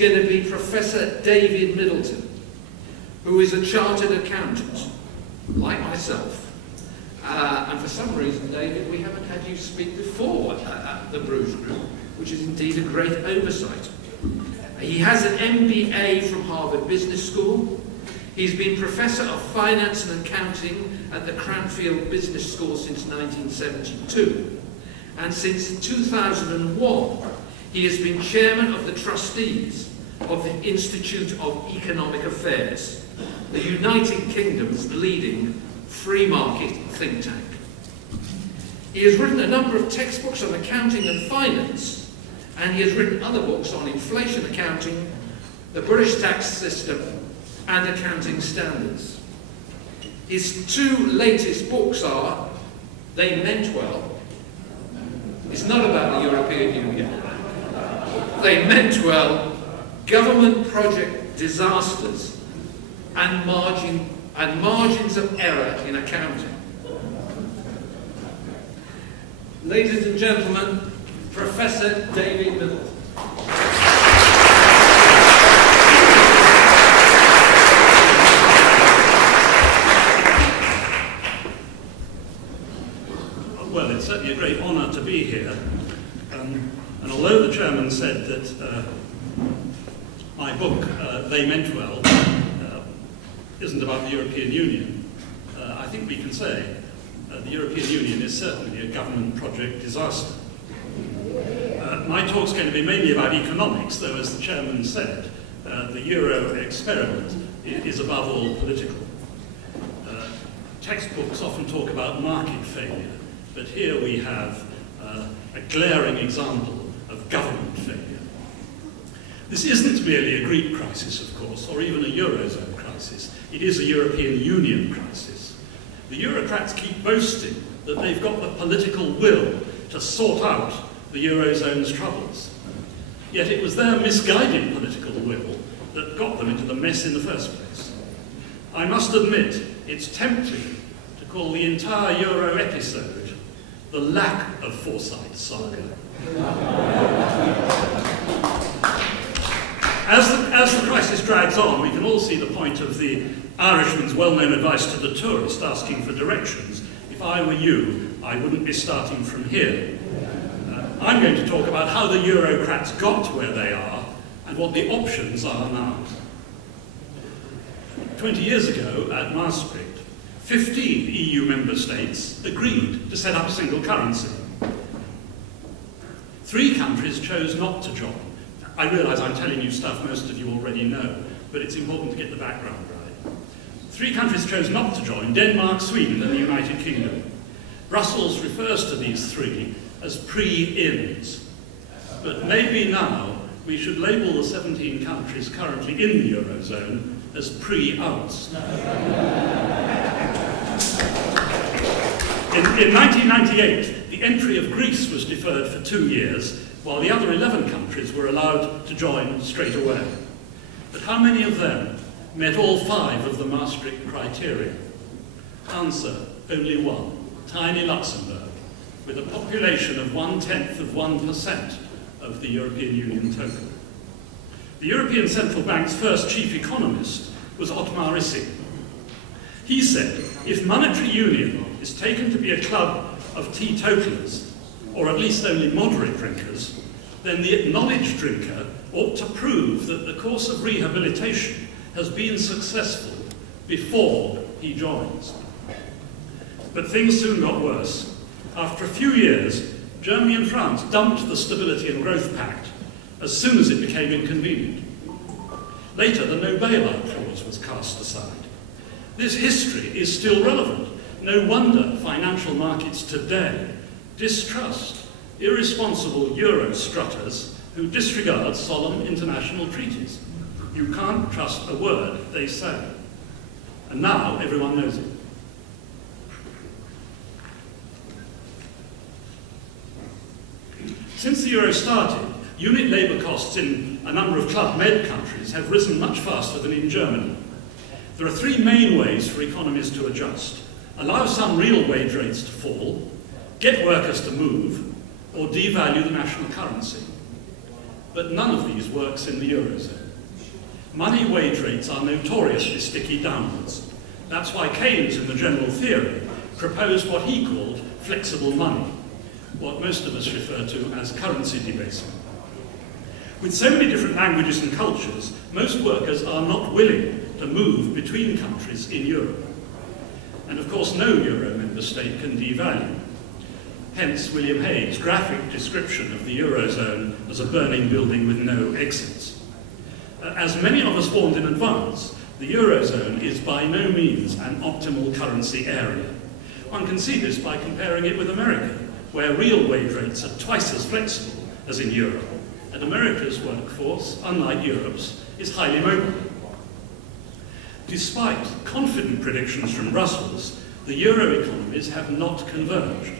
going to be Professor David Myddelton, who is a chartered accountant, like myself. And for some reason, David, we haven't had you speak before at the Bruges Group, which is indeed a great oversight. He has an MBA from Harvard Business School. He's been Professor of Finance and Accounting at the Cranfield Business School since 1972. And since 2001, he has been Chairman of the Trustees of the Institute of Economic Affairs, the United Kingdom's leading free market think tank. He has written a number of textbooks on accounting and finance, and he has written other books on inflation accounting, the British tax system, and accounting standards. His two latest books are They Meant Well. It's not about the European Union. They Meant Well, Government Project Disasters, and Margins of Error in Accounting. Ladies and gentlemen, Professor David Myddelton. Well, it's certainly a great honour to be here. And although the chairman said that my book, They Meant Well, isn't about the European Union, I think we can say the European Union is certainly a government project disaster. My talk's going to be mainly about economics, though, as the chairman said, the Euro experiment is above all political. Textbooks often talk about market failure, but here we have a glaring example of government failure. This isn't merely a Greek crisis, of course, or even a Eurozone crisis. It is a European Union crisis. The Eurocrats keep boasting that they've got the political will to sort out the Eurozone's troubles. Yet it was their misguided political will that got them into the mess in the first place. I must admit, it's tempting to call the entire Euro episode the lack of foresight saga. As the crisis drags on, we can all see the point of the Irishman's well-known advice to the tourist asking for directions. If I were you, I wouldn't be starting from here. I'm going to talk about how the Eurocrats got to where they are and what the options are now. 20 years ago at Maastricht, 15 EU member states agreed to set up a single currency. 3 countries chose not to join. I realise I'm telling you stuff most of you already know, but it's important to get the background right. 3 countries chose not to join: Denmark, Sweden and the United Kingdom. Brussels refers to these 3 as pre-ins. But maybe now we should label the 17 countries currently in the Eurozone as pre-outs. In 1998, the entry of Greece was deferred for 2 years, while the other 11 countries were allowed to join straight away. But how many of them met all 5 of the Maastricht criteria? Answer, only 1, tiny Luxembourg, with a population of 1/10% of the European Union total. The European Central Bank's first chief economist was Otmar Issing. He said, if monetary union is taken to be a club of teetotalers, or at least only moderate drinkers, then the acknowledged drinker ought to prove that the course of rehabilitation has been successful before he joins. But things soon got worse. After a few years, Germany and France dumped the Stability and Growth Pact as soon as it became inconvenient. Later, the no bailout clause was cast aside. This history is still relevant. No wonder financial markets today distrust irresponsible Euro strutters who disregard solemn international treaties. You can't trust a word they say. And now everyone knows it. Since the Euro started, unit labour costs in a number of Club Med countries have risen much faster than in Germany. There are 3 main ways for economies to adjust: allow some real wage rates to fall, get workers to move, or devalue the national currency. but none of these works in the Eurozone. Money wage rates are notoriously sticky downwards. That's why Keynes, in the general theory, proposed what he called flexible money, what most of us refer to as currency debasement. With so many different languages and cultures, most workers are not willing to move between countries in Europe. And of course, no Euro member state can devalue. Hence William Hague's graphic description of the Eurozone as a burning building with no exits. As many of us warned in advance, the Eurozone is by no means an optimal currency area. One can see this by comparing it with America, where real wage rates are twice as flexible as in Europe, and America's workforce, unlike Europe's, is highly mobile. Despite confident predictions from Brussels, the Euro economies have not converged.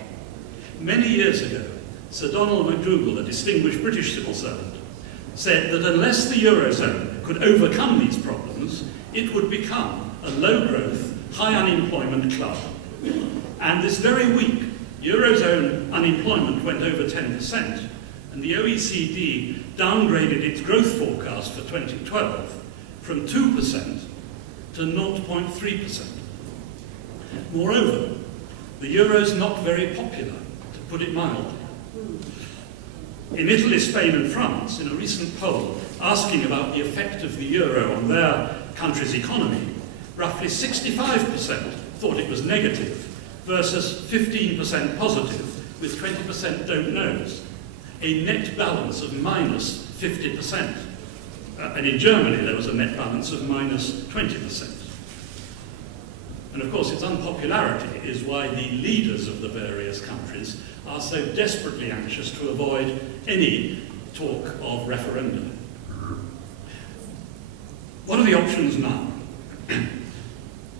Many years ago, Sir Donald MacDougall, a distinguished British civil servant, said that unless the Eurozone could overcome these problems, it would become a low-growth, high-unemployment club. And this very week, Eurozone unemployment went over 10%, and the OECD downgraded its growth forecast for 2012 from 2% to 0.3%. Moreover, the euro is not very popular, to put it mildly. In Italy, Spain and France, in a recent poll asking about the effect of the euro on their country's economy, roughly 65% thought it was negative versus 15% positive, with 20% don't knows, a net balance of minus 50%. And in Germany, there was a net balance of minus 20%. And of course, its unpopularity is why the leaders of the various countries are so desperately anxious to avoid any talk of referendum. What are the options now?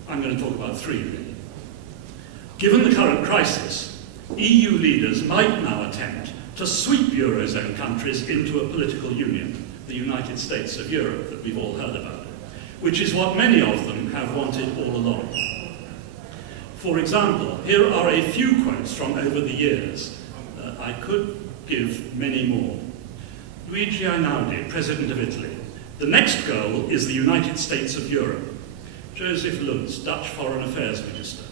I'm going to talk about three, really. Given the current crisis, EU leaders might now attempt to sweep Eurozone countries into a political union, the United States of Europe that we've all heard about, which is what many of them have wanted all along. For example, here are a few quotes from over the years. I could give many more. Luigi Einaudi, President of Italy. The next goal is the United States of Europe. Joseph Luntz, Dutch Foreign Affairs Minister.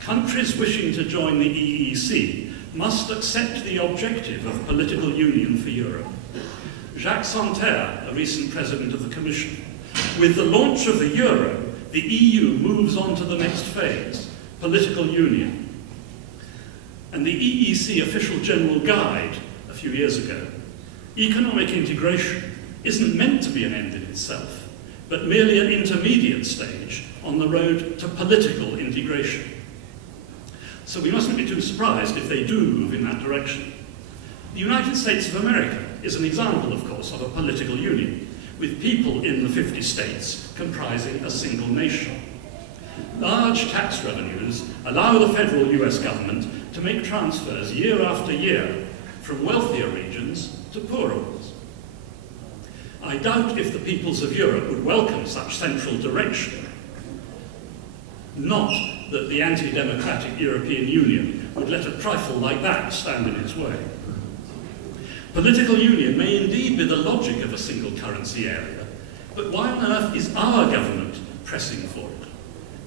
Countries wishing to join the EEC must accept the objective of political union for Europe. Jacques Santer, a recent President of the Commission. With the launch of the euro, the EU moves on to the next phase, political union. And the EEC official general guide a few years ago, economic integration isn't meant to be an end in itself, but merely an intermediate stage on the road to political integration. So we mustn't be too surprised if they do move in that direction. The United States of America is an example, of course, of a political union, with people in the 50 states comprising a single nation. Large tax revenues allow the federal US government to make transfers year after year from wealthier regions to poorer ones. I doubt if the peoples of Europe would welcome such central direction, not that the anti-democratic European Union would let a trifle like that stand in its way. Political union may indeed be the logic of a single currency area, but why on earth is our government pressing for it?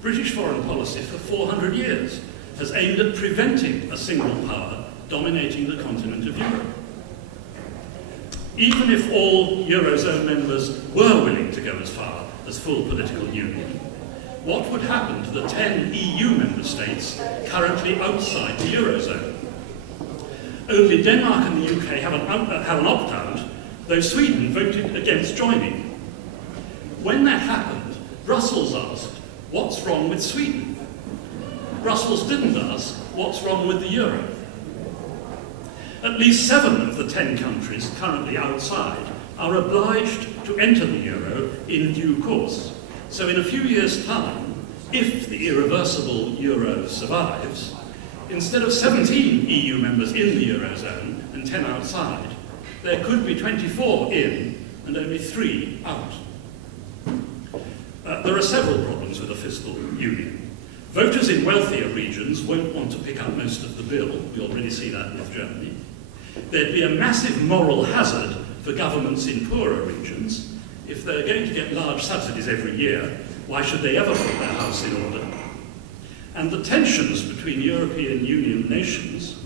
British foreign policy for 400 years has aimed at preventing a single power dominating the continent of Europe. Even if all Eurozone members were willing to go as far as full political union, what would happen to the 10 EU member states currently outside the Eurozone? Only Denmark and the UK have an opt-out, though Sweden voted against joining. When that happened, Brussels asked, what's wrong with Sweden? Brussels didn't ask, what's wrong with the euro? At least 7 of the 10 countries currently outside are obliged to enter the euro in due course. So in a few years' time, if the irreversible euro survives, instead of 17 EU members in the Eurozone and 10 outside, there could be 24 in and only 3 out. There are several problems with a fiscal union. Voters in wealthier regions won't want to pick up most of the bill. We already see that with Germany. There'd be a massive moral hazard for governments in poorer regions. If they're going to get large subsidies every year, why should they ever put their house in order? And the tensions between European Union nations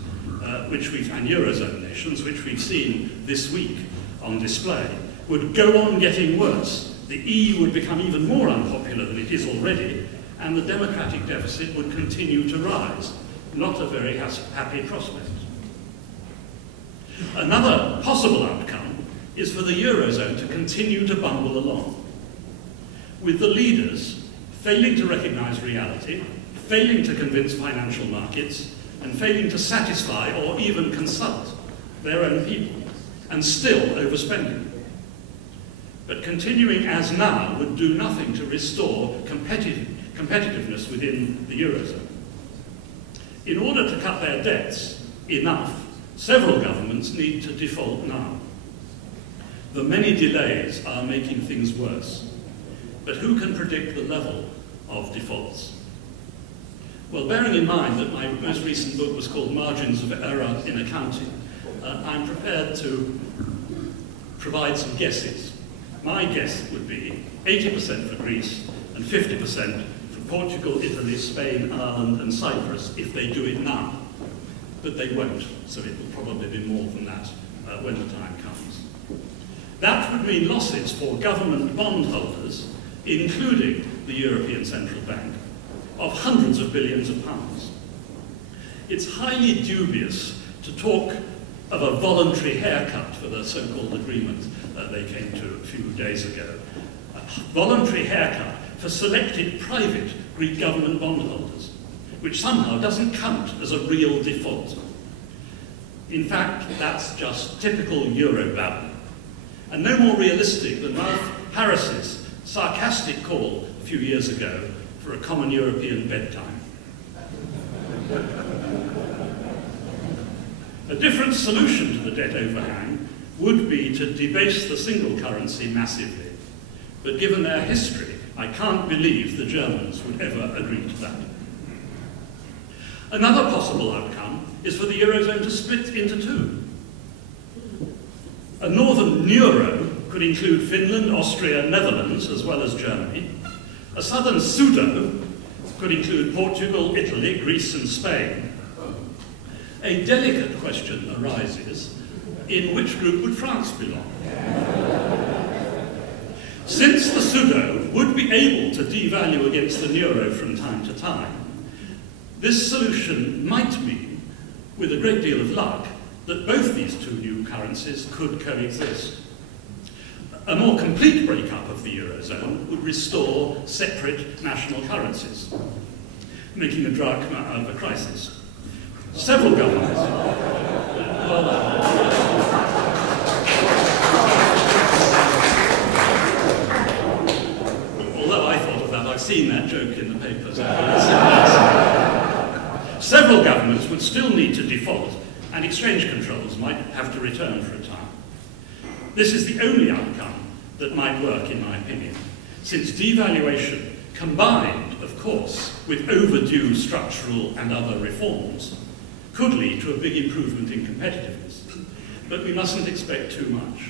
and Eurozone nations, which we've seen this week on display, would go on getting worse. The EU would become even more unpopular than it is already, and the democratic deficit would continue to rise. Not a very happy prospect. Another possible outcome is for the Eurozone to continue to bumble along, with the leaders failing to recognise reality, failing to convince financial markets, and failing to satisfy or even consult their own people, and still overspending. But continuing as now would do nothing to restore competitiveness within the Eurozone. In order to cut their debts enough, several governments need to default now. The many delays are making things worse. But who can predict the level of defaults? Well, bearing in mind that my most recent book was called Margins of Error in Accounting, I'm prepared to provide some guesses. My guess would be 80% for Greece and 50% for Portugal, Italy, Spain, Ireland and Cyprus if they do it now. But they won't, so it will probably be more than that when the time comes. That would mean losses for government bondholders, including the European Central Bank, of hundreds of billions of pounds. It's highly dubious to talk of a voluntary haircut for the so-called agreement they came to a few days ago. A voluntary haircut for selected private Greek government bondholders, which somehow doesn't count as a real default. In fact, that's just typical Eurobabble, and no more realistic than Ralph Harris's sarcastic call a few years ago for a common European bedtime. A different solution to the debt overhang would be to debase the single currency massively. But given their history, I can't believe the Germans would ever agree to that. Another possible outcome is for the Eurozone to split into two. A northern euro could include Finland, Austria, Netherlands, as well as Germany. A southern pseudo could include Portugal, Italy, Greece and Spain. A delicate question arises: in which group would France belong? Since the pseudo would be able to devalue against the euro from time to time, this solution might mean, with a great deal of luck, that both these two new currencies could coexist. A more complete breakup of the Eurozone would restore separate national currencies, making a drachma out of a crisis. Several governments... although I thought of that, I've seen that joke in the papers. Several governments would still need to default, and exchange controls might have to return for a time. This is the only outcome that might work, in my opinion, since devaluation, combined, of course, with overdue structural and other reforms, could lead to a big improvement in competitiveness. But we mustn't expect too much.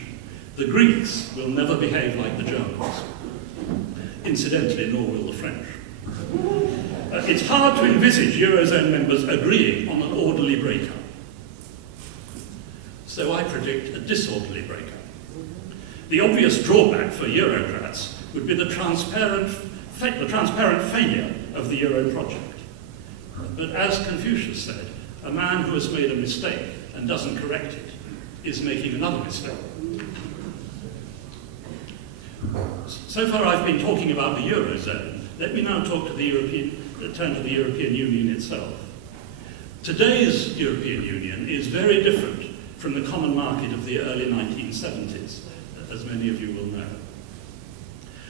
The Greeks will never behave like the Germans. Incidentally, nor will the French. It's hard to envisage Eurozone members agreeing on an orderly breakup. So I predict a disorderly breakup. The obvious drawback for Eurocrats would be the transparent failure of the Euro project. But as Confucius said, a man who has made a mistake and doesn't correct it is making another mistake. So far I've been talking about the Eurozone. Let me now talk to turn to the European Union itself. Today's European Union is very different from the common market of the early 1970s, as many of you will know.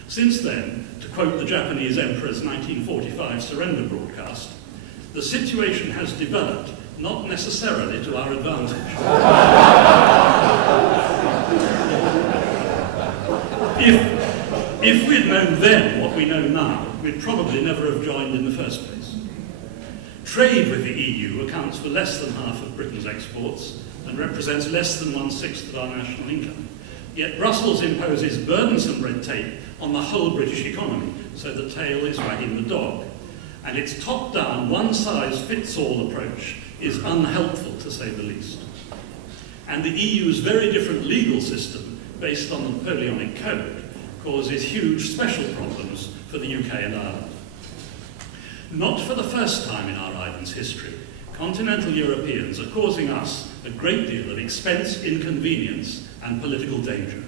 Since then, to quote the Japanese Emperor's 1945 surrender broadcast, the situation has developed not necessarily to our advantage. If we'd known then what we know now, we'd probably never have joined in the first place. Trade with the EU accounts for less than half of Britain's exports and represents less than 1/6 of our national income. yet Brussels imposes burdensome red tape on the whole British economy, so the tail is wagging the dog. And its top-down, one-size-fits-all approach is unhelpful, to say the least. And the EU's very different legal system, based on the Napoleonic Code, causes huge special problems for the UK and Ireland. Not for the first time in our island's history, continental Europeans are causing us a great deal of expense, inconvenience, and political danger.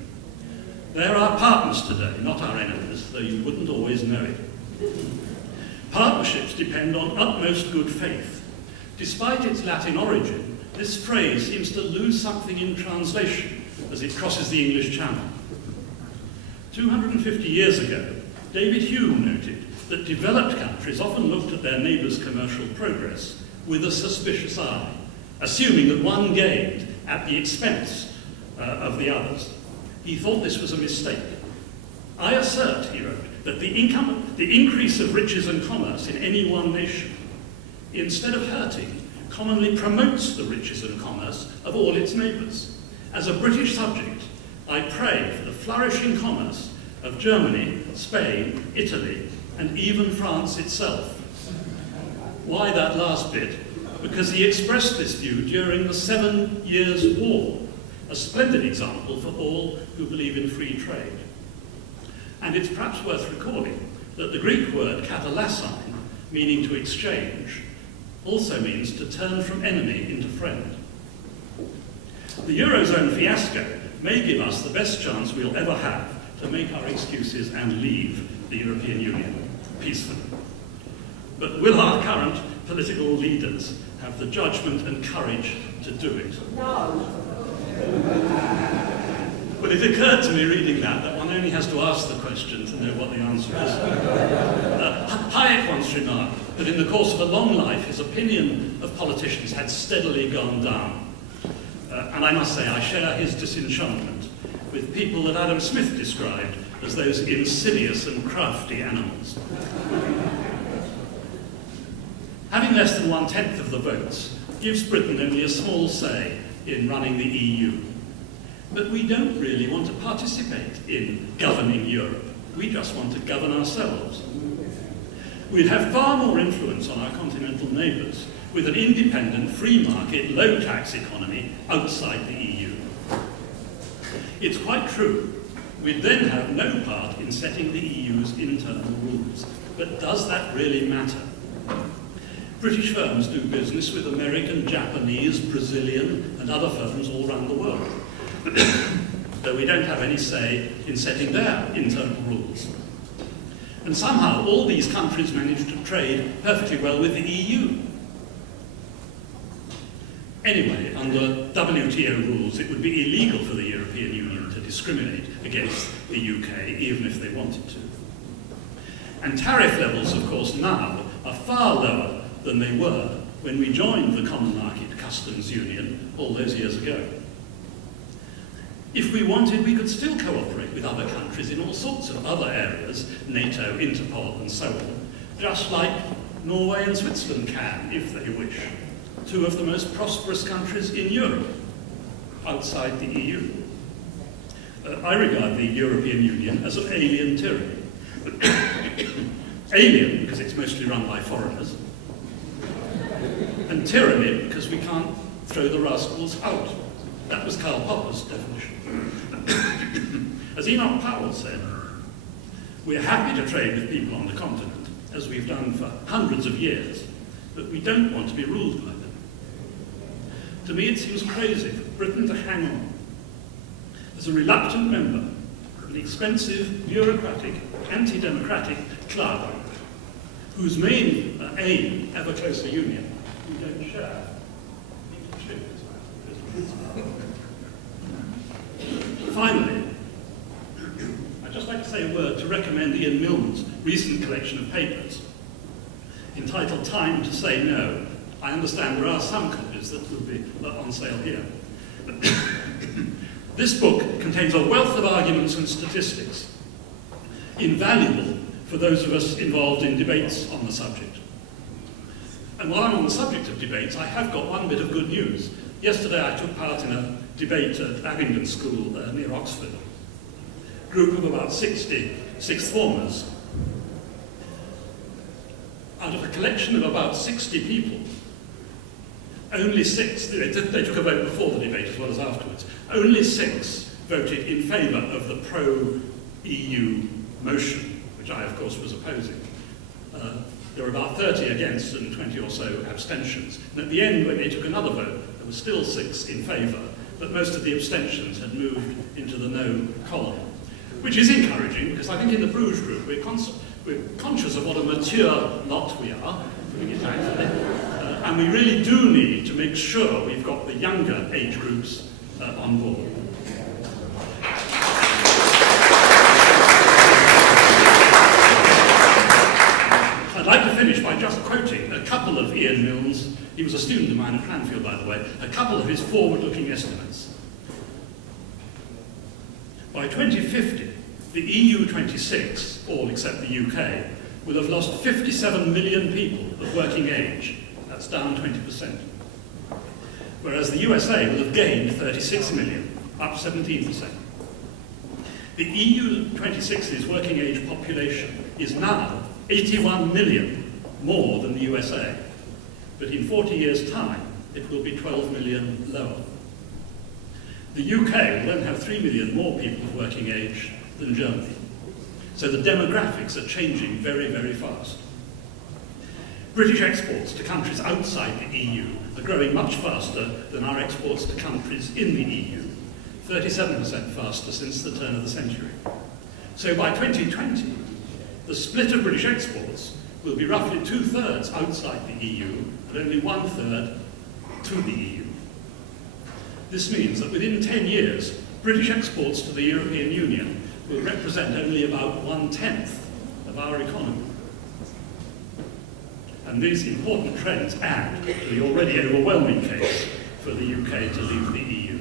They're our partners today, not our enemies, though you wouldn't always know it. Partnerships depend on utmost good faith. Despite its Latin origin, this phrase seems to lose something in translation as it crosses the English Channel. 250 years ago, David Hume noted that developed countries often looked at their neighbours' commercial progress with a suspicious eye, assuming that one gained at the expense of the others. He thought this was a mistake. I assert, he wrote, that the increase of riches and commerce in any one nation, instead of hurting, commonly promotes the riches and commerce of all its neighbours. As a British subject, I pray for the flourishing commerce of Germany, Spain, Italy, and even France itself. Why that last bit? Because he expressed this view during the 7 Years' War, a splendid example for all who believe in free trade. And it's perhaps worth recalling that the Greek word katalassin, meaning to exchange, also means to turn from enemy into friend. The Eurozone fiasco may give us the best chance we'll ever have to make our excuses and leave the European Union peacefully. But will our current political leaders have the judgment and courage to do it? No. Well, it occurred to me reading that one only has to ask the question to know what the answer is. Hayek once remarked that in the course of a long life, his opinion of politicians had steadily gone down. And I must say, I share his disenchantment with people that Adam Smith described as those insidious and crafty animals. Having less than 1/10 of the votes gives Britain only a small say in running the EU. But we don't really want to participate in governing Europe. We just want to govern ourselves. We'd have far more influence on our continental neighbours with an independent, free market, low-tax economy outside the EU. It's quite true. We'd then have no part in setting the EU's internal rules. But does that really matter? British firms do business with American, Japanese, Brazilian, and other firms all around the world, though we don't have any say in setting their internal rules. And somehow all these countries manage to trade perfectly well with the EU. Anyway, under WTO rules, it would be illegal for the European Union to discriminate against the UK, even if they wanted to. And tariff levels, of course, now are far lower than they were when we joined the Common Market Customs Union all those years ago. If we wanted, we could still cooperate with other countries in all sorts of other areas, NATO, Interpol, and so on, just like Norway and Switzerland can, if they wish, two of the most prosperous countries in Europe, outside the EU. I regard the European Union as an alien tyranny. Alien because it's mostly run by foreigners, and tyranny because we can't throw the rascals out. That was Karl Popper's definition. As Enoch Powell said, we're happy to trade with people on the continent, as we've done for hundreds of years, but we don't want to be ruled by them. To me, it seems crazy for Britain to hang on as a reluctant member of an expensive, bureaucratic, anti-democratic club whose main aim, ever closer union, we don't share. Finally, I'd just like to say a word to recommend Ian Milne's recent collection of papers entitled Time to Say No. I understand there are some copies that would be on sale here. This book contains a wealth of arguments and statistics, invaluable for those of us involved in debates on the subject. And while I'm on the subject of debates, I have got one bit of good news. Yesterday I took part in debate at Abingdon School near Oxford. Group of about 60 sixth formers. Out of a collection of about 60 people, only 6, they took a vote before the debate as well as afterwards, only 6 voted in favour of the pro-EU motion, which I, of course, was opposing. There were about 30 against and 20 or so abstentions. And at the end, when they took another vote, there were still 6 in favour, but most of the abstentions had moved into the no column, which is encouraging, because I think in the Bruges group we're conscious of what a mature lot we are, putting it tactfully, and we really do need to make sure we've got the younger age groups on board. I'd like to finish by just quoting a couple of Ian Milne's, he was a student of mine at Cranfield, by the way, a couple of his forward-looking estimates. By 2050, the EU 26, all except the UK, will have lost 57 million people of working age. That's down 20%. Whereas the USA will have gained 36 million, up 17%. The EU 26's working age population is now 81 million more than the USA, but in 40 years' time, it will be 12 million lower. The UK will then have 3 million more people of working age than Germany. So the demographics are changing very, very fast. British exports to countries outside the EU are growing much faster than our exports to countries in the EU, 37% faster since the turn of the century. So by 2020, the split of British exports will be roughly 2/3 outside the EU and only 1/3 to the EU. This means that within 10 years, British exports to the European Union will represent only about 1/10 of our economy. And these important trends add to the already overwhelming case for the UK to leave the EU.